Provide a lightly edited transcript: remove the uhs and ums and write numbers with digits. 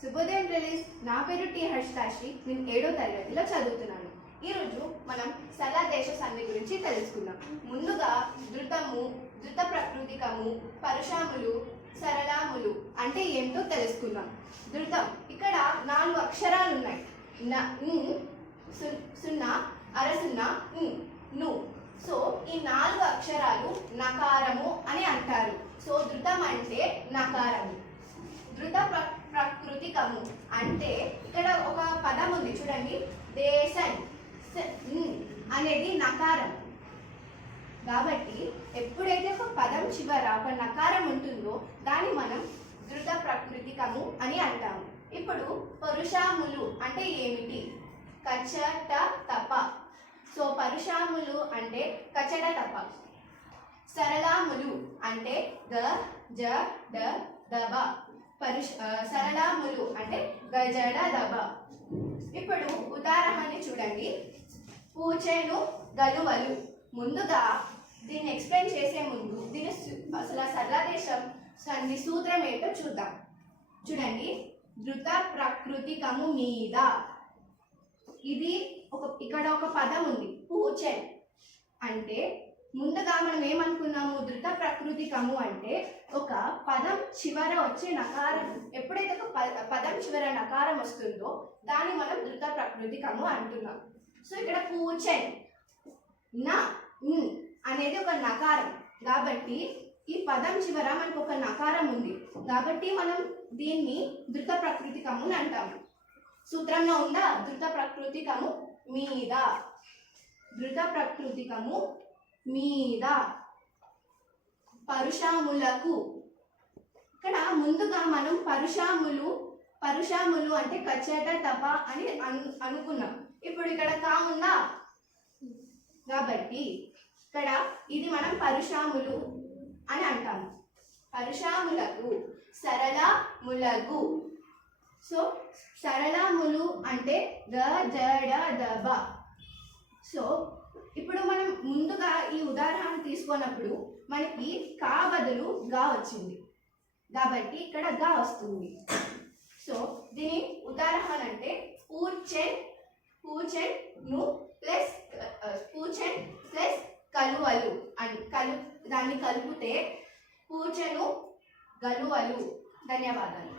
శుభోదయం రిలీజ్. నా పేరు టి హర్షితాశ్రీ. నేను 7వ తరగతిలో చదువుతున్నాను. ఈరోజు మనం సరళ దేశ సంధి గురించి తెలుసుకుందాం. ముందుగా ధృతము, ధృత ప్రకృతికము, పరుషాములు, సరళాములు అంటే ఏమిటో తెలుసుకుందాం. ధృతం, ఇక్కడ 4 అక్షరాలు ఉన్నాయి. సున్నా, అరసున్నా, ను. సో ఈ 4 అక్షరాలు నకారము అని అంటారు. సో ధృతం అంటే నకారము. ధృత ప్రకృతికము అంటే ఇక్కడ ఒక పదం ఉంది చూడండి, దేశన్ అనేది నకారం. కాబట్టి ఎప్పుడైతే ఒక పదం చివర ఒక నకారం ఉంటుందో దాన్ని మనం ధృత ప్రకృతికము అని అంటాము. ఇప్పుడు పరుషాములు అంటే ఏమిటి? కచట తప. సో పరుషాములు అంటే కచట తప. సరళాములు అంటే గ జ డ దబ. సరళాములు అంటే గజడ దబ. ఇప్పుడు ఉదాహరణ చూడండి. పూచెను గలువలు. ముందుగా దీన్ని ఎక్స్ప్లెయిన్ చేసే ముందు దీని అసలు సరళ దేశం సంధి సూత్రం ఏంటో చూద్దాం. చూడండి, ధృత ప్రకృతికము మీద. ఇది ఇక్కడ ఒక పదం ఉంది, పూచెన్ అంటే. ముందుగా మనం ఏమనుకున్నాము? ధృత ప్రకృతికము అంటే ఒక పదం చివర వచ్చే నకారం. ఎప్పుడైతే ఒక పదం చివర నకారం వస్తుందో దాన్ని మనం ధృత ప్రకృతికము అంటున్నాం. సో ఇక్కడ పూచెన్ నా అనేది ఒక నకారం. కాబట్టి ఈ పదం చివర మనకు ఒక నకారం ఉంది కాబట్టి మనం దీన్ని ధృత ప్రకృతికము అని అంటాము. సూత్రంలో ఉందా? ధృత ప్రకృతికము మీద. ధృత ప్రకృతికము మీద. పరుషాములకు. ఇక్కడ ముందుగా మనం పరుషాములు అంటే కచ్చట తప అని అనుకున్నాం. ఇప్పుడు ఇక్కడ కా ఉందా? కాబట్టి ఇక్కడ ఇది మనం పరుషాములు అని అంటాము. పరుషాములకు. సరళములకు. సో సరళములు అంటే గ జడ దబ. సో ఇప్పుడు మనం ముందుగా ఈ ఉదాహరణ తీసుకున్నప్పుడు మనకి కా బదులు గా వచ్చింది కాబట్టి ఇక్కడ గా వస్తుంది. సో దీని ఉదాహరణ అంటే పూచెన్ ను ప్లస్ పూచెన్ ప్లస్ కలువలు అని దాన్ని కలిపితే పూచెను గలువలు. ధన్యవాదాలు.